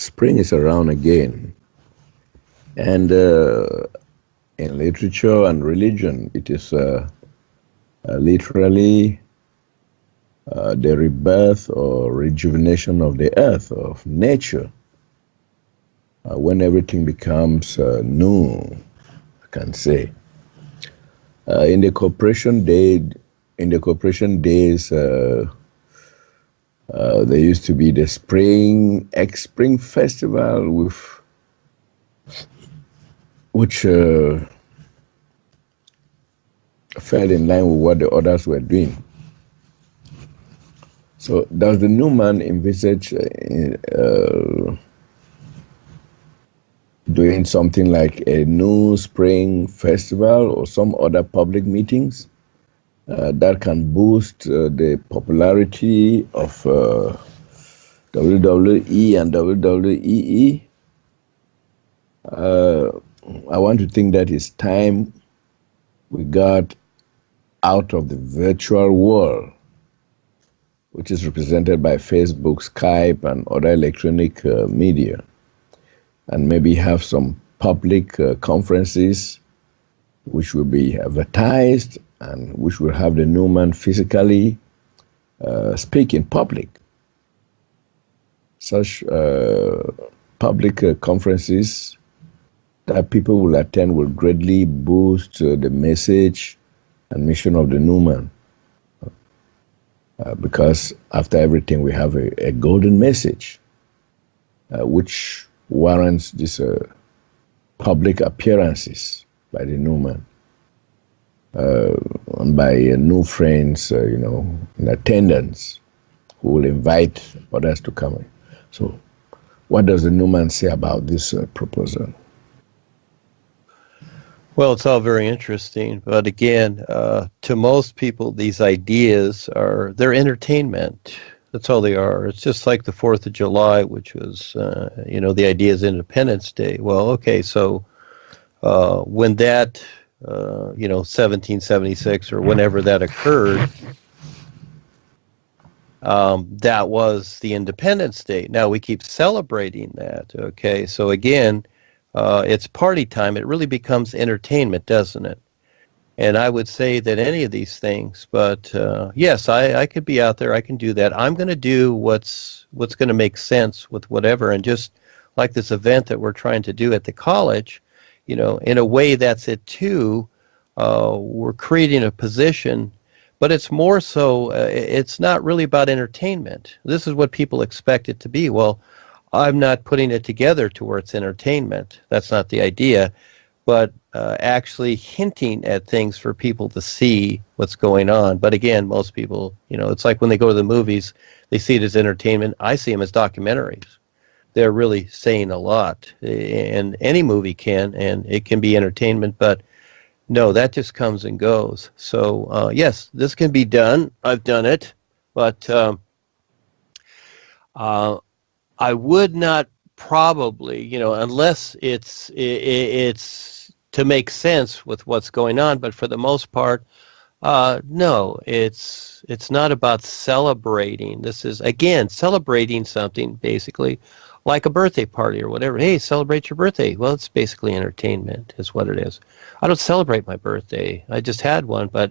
spring is around again. And in literature and religion, it is literally the rebirth or rejuvenation of the earth, of nature, when everything becomes new, I can say. In the corporation days, there used to be the spring festival which fell in line with what the others were doing. So does the new man envisage doing something like a new spring festival or some other public meetings that can boost the popularity of WWE and WWE? I want to think that it's time we got out of the virtual world, which is represented by Facebook, Skype, and other electronic media, and maybe have some public conferences which will be advertised and which will have the new man physically speak in public. Such public conferences that people will attend will greatly boost the message and mission of the new man. Because after everything, we have a golden message, which warrants these public appearances by the new man, and by new friends, in attendance, who will invite others to come in. So, what does the new man say about this proposal? Well, it's all very interesting, but again, to most people, these ideas they're entertainment. That's all they are. It's just like the 4th of July, which was, the idea is Independence Day. Well, okay, so when that, 1776 or whenever that occurred, that was the Independence Day. Now we keep celebrating that, okay? So again, it's party time. It really becomes entertainment, doesn't it? And I would say that any of these things, but yes, I could be out there. I can do that. I'm going to do what's going to make sense with whatever. And just like this event that we're trying to do at the college, in a way that's it too. We're creating a position, but it's more so, it's not really about entertainment. This is what people expect it to be. Well, I'm not putting it together to where it's entertainment. That's not the idea. But actually hinting at things for people to see what's going on. But again, most people, it's like when they go to the movies, they see it as entertainment. I see them as documentaries. They're really saying a lot. And any movie can, and it can be entertainment. But no, that just comes and goes. So yes, this can be done. I've done it. But I would not probably, unless it's to make sense with what's going on. But for the most part, no, it's not about celebrating. This is, again, celebrating something basically like a birthday party or whatever. Hey, celebrate your birthday. Well, it's basically entertainment is what it is. I don't celebrate my birthday. I just had one, but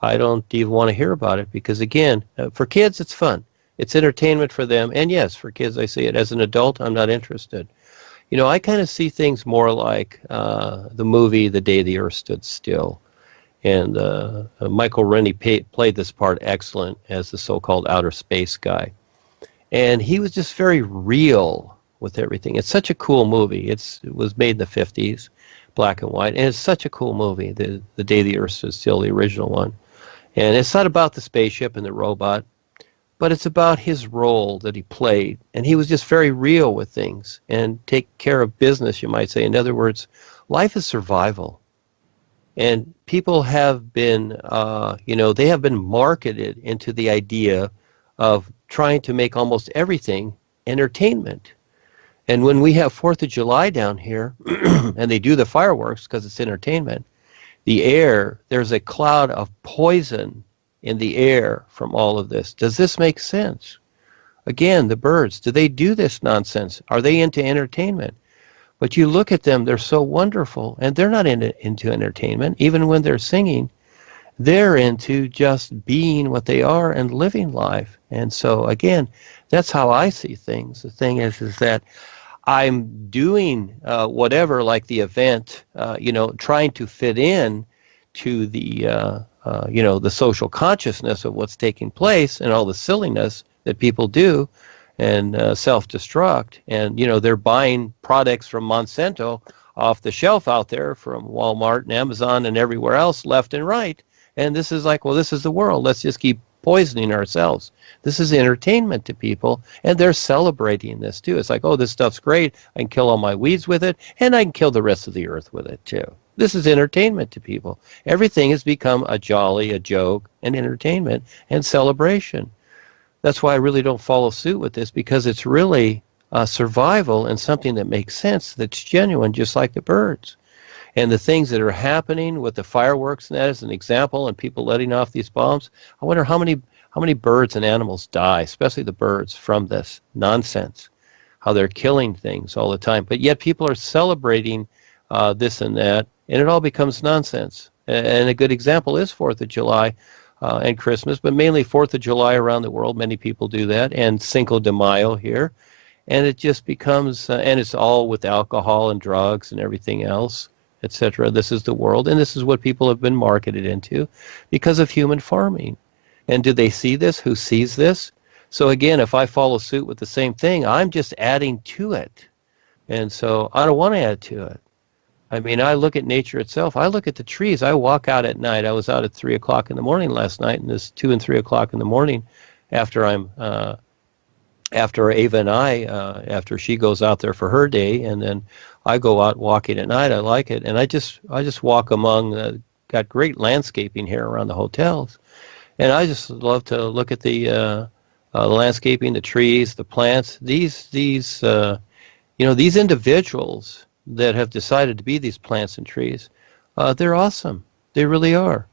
I don't even want to hear about it because, again, for kids, it's fun. It's entertainment for them. And yes, for kids, I see it. As an adult, I'm not interested. I kind of see things more like the movie The Day the Earth Stood Still. And Michael Rennie played this part excellent as the so-called outer space guy. And he was just very real with everything. It's such a cool movie. It was made in the 50s, black and white. And it's such a cool movie, The Day the Earth Stood Still, the original one. And it's not about the spaceship and the robot, but it's about his role that he played. And he was just very real with things and take care of business, you might say. In other words, life is survival. And people have been, they have been marketed into the idea of trying to make almost everything entertainment. And when we have 4th of July down here, and they do the fireworks because it's entertainment, the air, there's a cloud of poison in the air from all of this. Does this make sense? Again, the birds, do they do this nonsense? Are they into entertainment? But you look at them, they're so wonderful, and they're not into entertainment. Even when they're singing, they're into just being what they are and living life. And so, again, that's how I see things. The thing is that I'm doing whatever, like the event, trying to fit in to the social consciousness of what's taking place and all the silliness that people do and self-destruct. And, they're buying products from Monsanto off the shelf out there from Walmart and Amazon and everywhere else, left and right. And this is like, well, this is the world. Let's just keep poisoning ourselves. This is entertainment to people, and they're celebrating this too. It's like, oh, this stuff's great. I can kill all my weeds with it, and I can kill the rest of the earth with it too. This is entertainment to people. Everything has become a jolly, a joke, an entertainment, and celebration. That's why I really don't follow suit with this, because it's really survival and something that makes sense, that's genuine, just like the birds. And the things that are happening with the fireworks and that as an example, and people letting off these bombs, I wonder how many birds and animals die, especially the birds, from this nonsense, how they're killing things all the time. But yet people are celebrating this and that, and it all becomes nonsense. And a good example is 4th of July and Christmas, but mainly 4th of July around the world. Many people do that, and Cinco de Mayo here. And it just becomes, and it's all with alcohol and drugs and everything else, etc. This is the world, and this is what people have been marketed into because of human farming. And do they see this? Who sees this? So again, if I follow suit with the same thing, I'm just adding to it. And so I don't want to add to it. I mean, I look at nature itself. I look at the trees. I walk out at night. I was out at 3 o'clock in the morning last night, and it's 2 and 3 o'clock in the morning after after Ava and I, after she goes out there for her day, and then I go out walking at night. I like it, and I just walk among. Got great landscaping here around the hotels, and I just love to look at the landscaping, the trees, the plants. These individuals that have decided to be these plants and trees, they're awesome. They really are.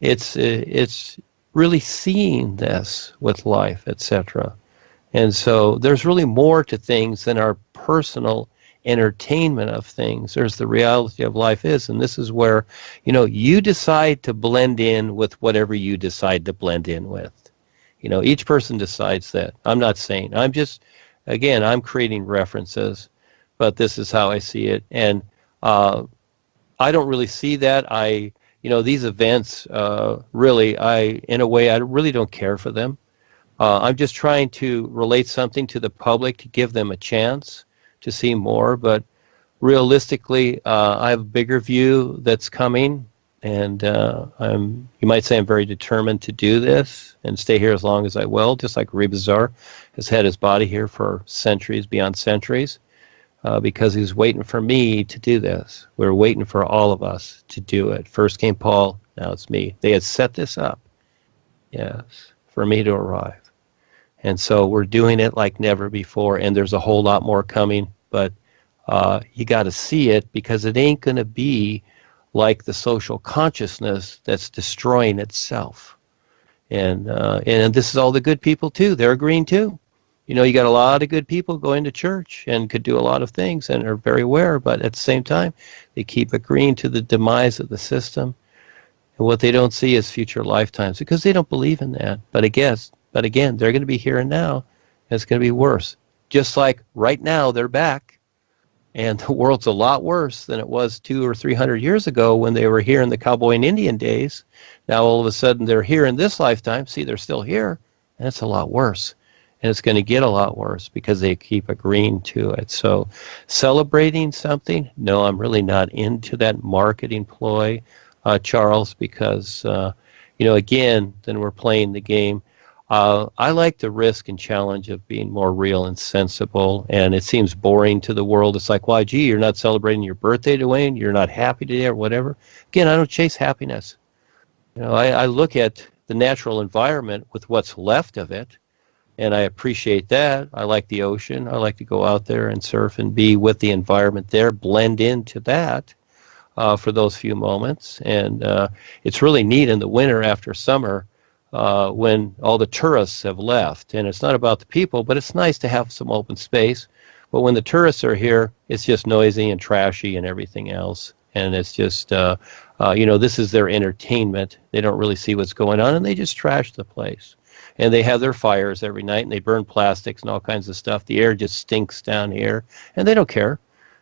It's really seeing this with life, etc. And so there's really more to things than our personal entertainment of things. There's the reality of life is, and this is where, you decide to blend in with whatever you decide to blend in with. Each person decides that. I'm not saying, I'm creating references, but this is how I see it. And I don't really see that. These events, really, in a way, I really don't care for them. I'm just trying to relate something to the public to give them a chance to see more. But realistically, I have a bigger view that's coming, and you might say I'm very determined to do this and stay here as long as I will, just like Rebazar has had his body here for centuries beyond centuries, because he was waiting for me to do this. We're waiting for all of us to do it. First came Paul, now it's me. They had set this up, yes, for me to arrive. And so we're doing it like never before, and there's a whole lot more coming, but you got to see it, because it ain't going to be like the social consciousness that's destroying itself. And this is all the good people too. They're agreeing too. You got a lot of good people going to church and could do a lot of things and are very aware, but at the same time, they keep agreeing to the demise of the system. And what they don't see is future lifetimes, because they don't believe in that. But again, they're going to be here and now, and it's going to be worse. Just like right now, they're back, and the world's a lot worse than it was 200 or 300 years ago when they were here in the cowboy and Indian days. Now, all of a sudden, they're here in this lifetime. See, they're still here, and it's a lot worse. And it's going to get a lot worse because they keep agreeing to it. So celebrating something, no, I'm really not into that marketing ploy, Charles, because, again, then we're playing the game. I like the risk and challenge of being more real and sensible, and it seems boring to the world. It's like, why, gee, you're not celebrating your birthday, Duane? You're not happy today or whatever? Again, I don't chase happiness. I look at the natural environment with what's left of it, and I appreciate that. I like the ocean. I like to go out there and surf and be with the environment there, blend into that for those few moments. And it's really neat in the winter after summer. when all the tourists have left. And it's not about the people, but it's nice to have some open space. But when the tourists are here, it's just noisy and trashy and everything else. And it's just, this is their entertainment. They don't really see what's going on, and they just trash the place. And they have their fires every night, and they burn plastics and all kinds of stuff. The air just stinks down here, and they don't care.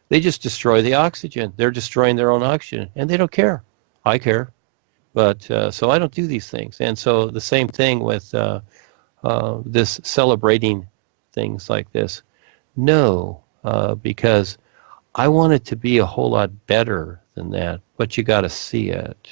They just destroy the oxygen. They're destroying their own oxygen, and they don't care. I care. But so I don't do these things. And so the same thing with this celebrating things like this. No, because I want it to be a whole lot better than that, but you got to see it.